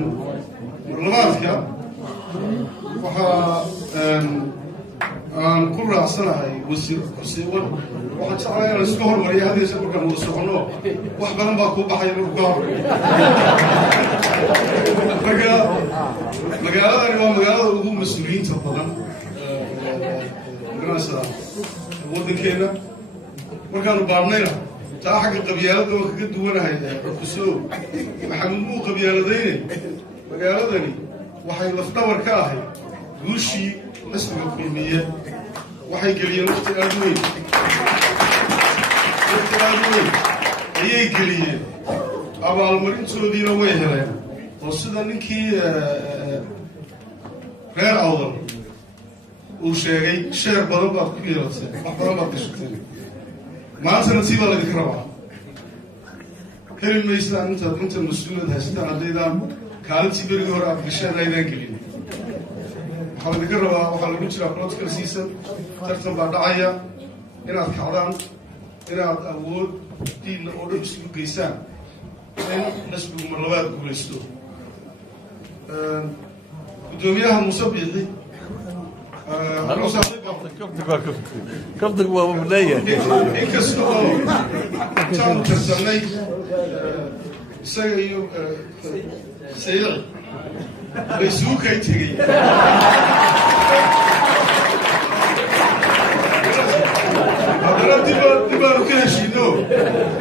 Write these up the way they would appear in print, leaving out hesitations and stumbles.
marlabaadka waxaa aan ku raacsanahay wasiir kusiiwan waxaan jeclahay inaan iska hormariya hadaysa markaan wada socono wax badan baa kuu baxaya marku ka hor marka magaaladani waa magaalada ugu mas-uuliyiinta badan garanaysaa waddankeena markaanu baabnayna taa xagga qabyaalada oo kaga duwanahay xukuso maxamed muu qabyaaladayne magaaladani waxay lafdhabar ka ahayd guushii xisbiga kulmiye waxay geliyeen waqti aada weyn ayay geliyeen abaalmarintoodiina way heleen oo sida ninkii reer awdal uu sheegay sheer badan baad ku yeelateen wax badan baad gashateen maantana tii baa laydinka rabaa heli maysaan inta mas-uuliyad haysataan haddaydaan kaalintii berigii hore aad gasheen aydaan gelin waxaa laydinka rabaa waxaa lagu jiraa political season tartan baa dhacaya inaad kacdaan inaad awood diinna oo dhan isugu geysaan in xisbigu marlabaad guulaysto guddoomiyaha muuse biixi كفتك ومبنية inkasta oo intaanu tartamnay isaga iyo sayci bay isugu kay tegey haddana dibaanu ka heshiino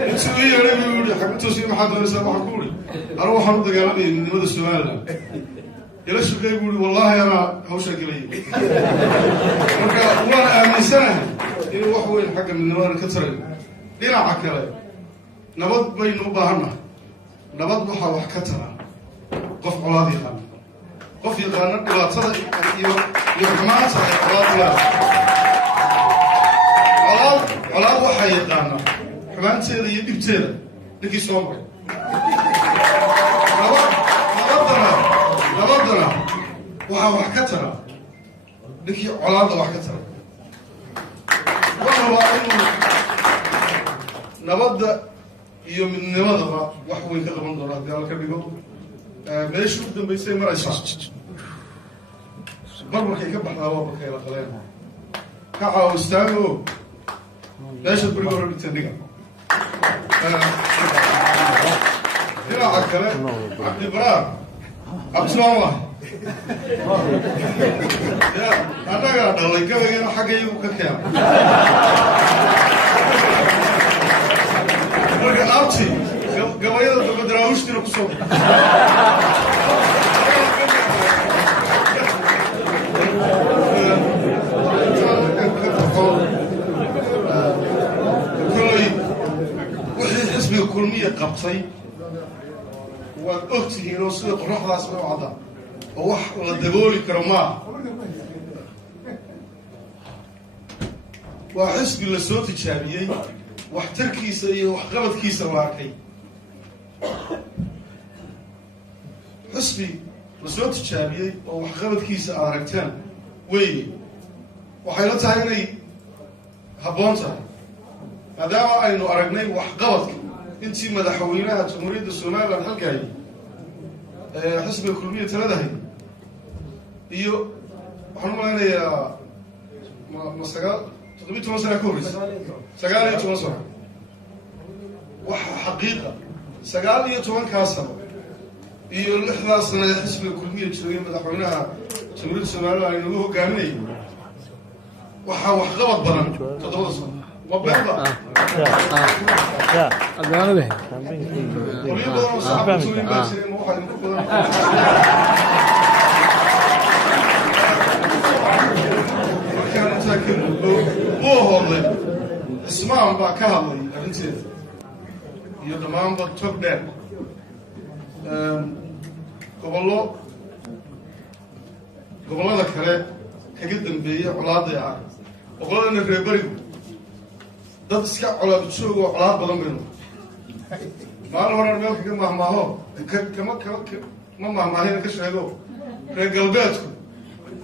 intuu ii yeedhay buu yihi xagintoosi maxaa doonaysaa waxaan ku uri anu waxaan u dagaalamaya midnimada somaliland ila shaqeey buu yihi wallaahi anaa hawshaa gelaya marka waan aaminsanahay inuu wax weyn xagga midnimadana ka tarayo dhinaca kale nabad baynu u baahannahay nabad waxaa wax ka tara qof colaad yaqaana qof yaqaana dhibaatada iyo xumaanta ay colaad leedahay colaad waxaa yaqaana xumaanteeda iyo dhibteeda ninkii soo maray nabadana waxaa wax ka tara ninkii colaadda wax ka tara waxaa rabaa inuu nabadda iyo midnimadaba wax weyn ka qaban doona haddii alla ka dhigo meeshii u dambaysay maraysaa marmarkay ka baxdaa waa bakayla qaleen ka caawo istaago meesha beriga hore dhigta dhiga dhinaca kale cabdibaraar abtimaan waay ya annagaa dhalay gabaygeena xaggaygu ka keena marka abti gabayada damba daraawiishtiina kusoo kolay wixii xisbiga kulmiya qabtay waad og tihiin oo sida qoraxdaas bay u caddaa oo wax la dabooli karo maaha waa xisbi la soo tijaabiyey waxtarkiisa iyo waxqabadkiisa la arkay xisbi la soo tijaabiyey oo waxqabadkiisa aad aragteen weye waxay la tahay inay habboon tahay maadaama aynu aragnay waxqabadka intii madaxweynaha jamhuuriyadda somaliland halkaayay xisbiga kulmiya taladahay iyo waxaan u malaynayaa ma 7 sana ka horreysa 9 sano waxa xaqiiqa 9 sano iyo 6 sano ee xisbiga kulmiya joogay madaxweynaha jamhuuriyadda somaliland aynagu hogaaminayay waxaa waxqabad badan 7 sano وبعضها أنا به وليبقى صعب تقولي بس واحد كان ساكن مو هذا اسمعهم بقى كهذا أنت يدمان بتوب ده قبل الله كره كجدا بيه علاضي يعني وقال إن في بريء dad iska colaad joog oo colaad badan bayno maalin hore meel kaga mahmaaho ma mahmaahina ka sheego reer galbeedku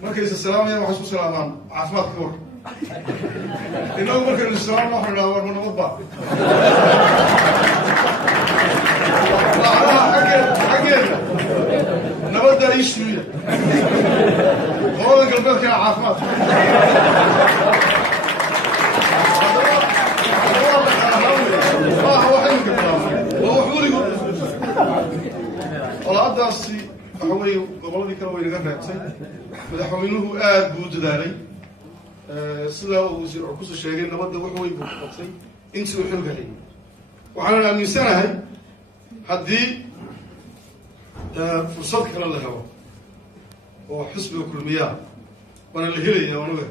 markaysa salaamayaan waxay isku salaamaan caafimaadka ka war inagu markaynu salaam waxaan idhaha war ma nabad baa xaggeeda colaadaasi waxa weeye gobolladii kale way naga reebtay madaxweynuhu aad buu dadaalay sidaa uu wasiir cukusu sheegay nabadda wax weyn buu qabtay intii uu xilka hayay waxaan aaminsanahay haddii fursad kale la helo oo xisbiga kulmiyaa waana la helaya anaga